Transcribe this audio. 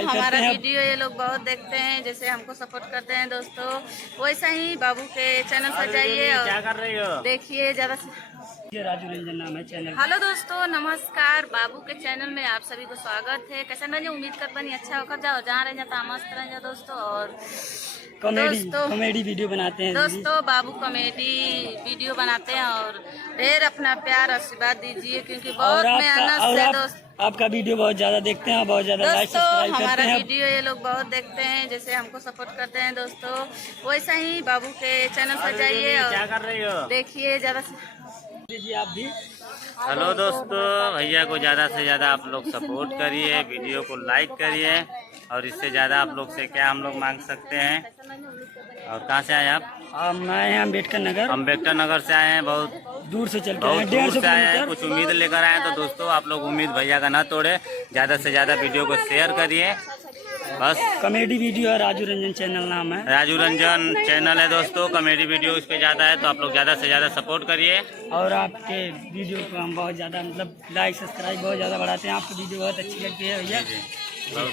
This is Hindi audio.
सब्सक्राइब करते हमारा हैं। वीडियो ये लोग बहुत देखते हैं, जैसे हमको सपोर्ट करते हैं दोस्तों, वैसा ही बाबू के चैनल पर जाइए और क्या कर रही हो? देखिए ज्यादा से। ये राजू रंजन नाम है चैनल। हेलो दोस्तों, नमस्कार। बाबू के चैनल में आप सभी को स्वागत है। कैसा रहे, उम्मीद कर बनी अच्छा होकर जाओ, जहाँ रह जाता मस्त रह जाओ दोस्तों। और कॉमेडी वीडियो बनाते हैं दोस्तों बाबू कॉमेडी वीडियो बनाते हैं और ढेर अपना प्यार आशीर्वाद दीजिए, क्योंकि बहुत मेहनत से दोस्त आपका वीडियो बहुत ज्यादा देखते हैं, बहुत ज्यादा लाइक दोस्तों सब्सक्राइब करते हमारा हैं। वीडियो ये लोग बहुत देखते हैं, जैसे हमको सपोर्ट करते हैं दोस्तों, वैसा ही बाबू के चैनल पर जाइए क्या और कर रही हो? देखिए ज्यादा से। दीजिए आप भी। हेलो दोस्तों, भैया को ज़्यादा से ज़्यादा आप लोग सपोर्ट करिए, वीडियो को लाइक करिए। और इससे ज़्यादा आप लोग से क्या हम लोग मांग सकते हैं? और कहाँ से आए आप? मैं यहाँ अम्बेडकर नगर। अम्बेडकर नगर से आए हैं, बहुत दूर से चल के बहुत आए, दूर से आए हैं, कुछ उम्मीद लेकर आए हैं। तो दोस्तों आप लोग उम्मीद भैया का ना तोड़े, ज़्यादा से ज़्यादा वीडियो को शेयर करिए। बस कॉमेडी वीडियो है, राजू रंजन चैनल नाम है। राजू रंजन चैनल है दोस्तों, कॉमेडी वीडियो इस पे ज़्यादा है, तो आप लोग ज़्यादा से ज़्यादा सपोर्ट करिए। और आपके वीडियो को हम बहुत ज़्यादा मतलब लाइक सब्सक्राइब बहुत ज़्यादा बढ़ाते हैं। आपकी वीडियो बहुत अच्छी लगती है भैया। बहुत